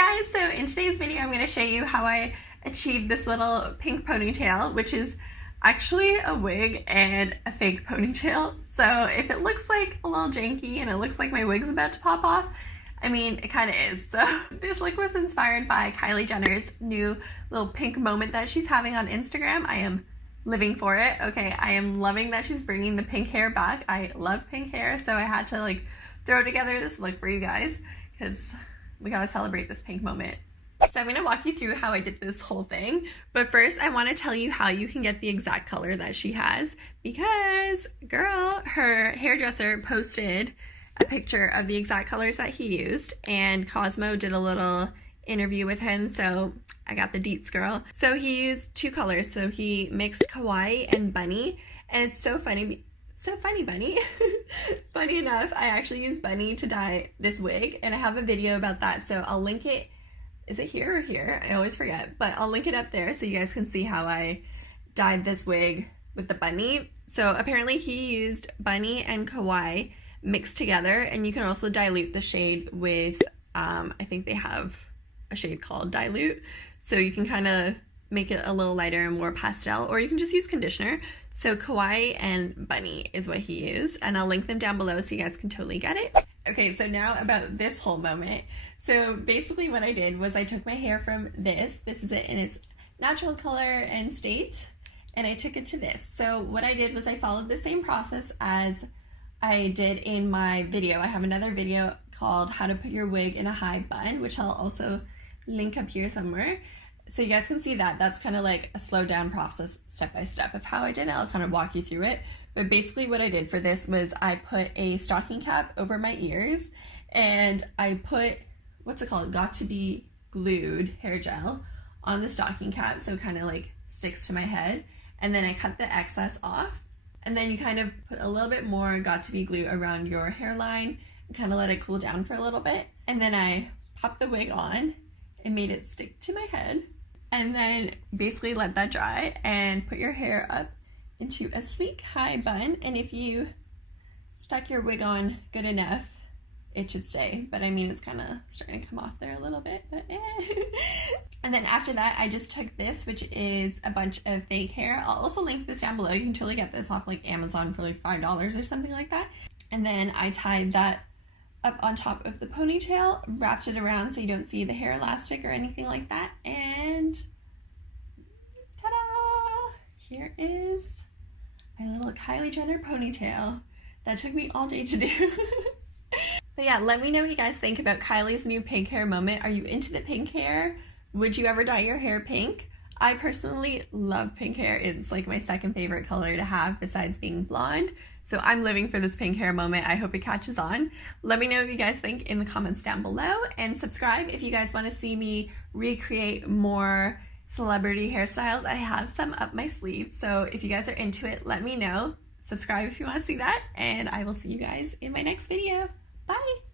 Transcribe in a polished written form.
guys, so in today's video I'm going to show you how I achieved this little pink ponytail, which is actually a wig and a fake ponytail. So if it looks like a little janky and it looks like my wig's about to pop off, I mean, it kind of is. So this look was inspired by Kylie Jenner's new little pink moment that she's having on Instagram. I am living for it. Okay, I am loving that she's bringing the pink hair back. I love pink hair, so I had to like throw together this look for you guys because we gotta celebrate this pink moment. So I'm gonna walk you through how I did this whole thing, but first I want to tell you how you can get the exact color that she has, because girl, her hairdresser posted a picture of the exact colors that he used, and Cosmo did a little interview with him, so I got the deets, girl. So he used two colors, so he mixed Kawaii and Bunny, and it's so funny. So funny, Bunny. Funny enough, I actually used Bunny to dye this wig, and I have a video about that, so I'll link it. Is it here or here? I always forget, but I'll link it up there so you guys can see how I dyed this wig with the Bunny. So apparently he used Bunny and Kawaii mixed together, and you can also dilute the shade with, I think they have a shade called Dilute, so you can kind of make it a little lighter and more pastel, or you can just use conditioner. So Kawaii and Bunny is what he used, and I'll link them down below so you guys can totally get it. Okay, so now about this whole moment. So basically what I did was I took my hair from this is it in its natural color and state, and I took it to this. So what I did was I followed the same process as I did in my video. I have another video called How to Put Your Wig in a High Bun, which I'll also link up here somewhere. So you guys can see that. That's kind of like a slowed down process step by step of how I did it. I'll kind of walk you through it. But basically what I did for this was I put a stocking cap over my ears, and I put, what's it called? Got to be glued hair gel on the stocking cap, so it kind of like sticks to my head. And then I cut the excess off. And then you kind of put a little bit more got to be glue around your hairline and kind of let it cool down for a little bit. And then I popped the wig on and made it stick to my head. And then basically let that dry and put your hair up into a sleek high bun. And if you stuck your wig on good enough, it should stay. But I mean, it's kind of starting to come off there a little bit, but And then after that, I just took this, which is a bunch of fake hair. I'll also link this down below. You can totally get this off like Amazon for like $5 or something like that. And then I tied that up on top of the ponytail, wrapped it around so you don't see the hair elastic or anything like that, and ta-da! Here is my little Kylie Jenner ponytail that took me all day to do. But yeah, let me know what you guys think about Kylie's new pink hair moment. Are you into the pink hair? Would you ever dye your hair pink? I personally love pink hair. It's like my second favorite color to have besides being blonde. So I'm living for this pink hair moment. I hope it catches on. Let me know what you guys think in the comments down below, and subscribe if you guys want to see me recreate more celebrity hairstyles. I have some up my sleeve, so if you guys are into it, let me know. Subscribe if you want to see that, and I will see you guys in my next video. Bye!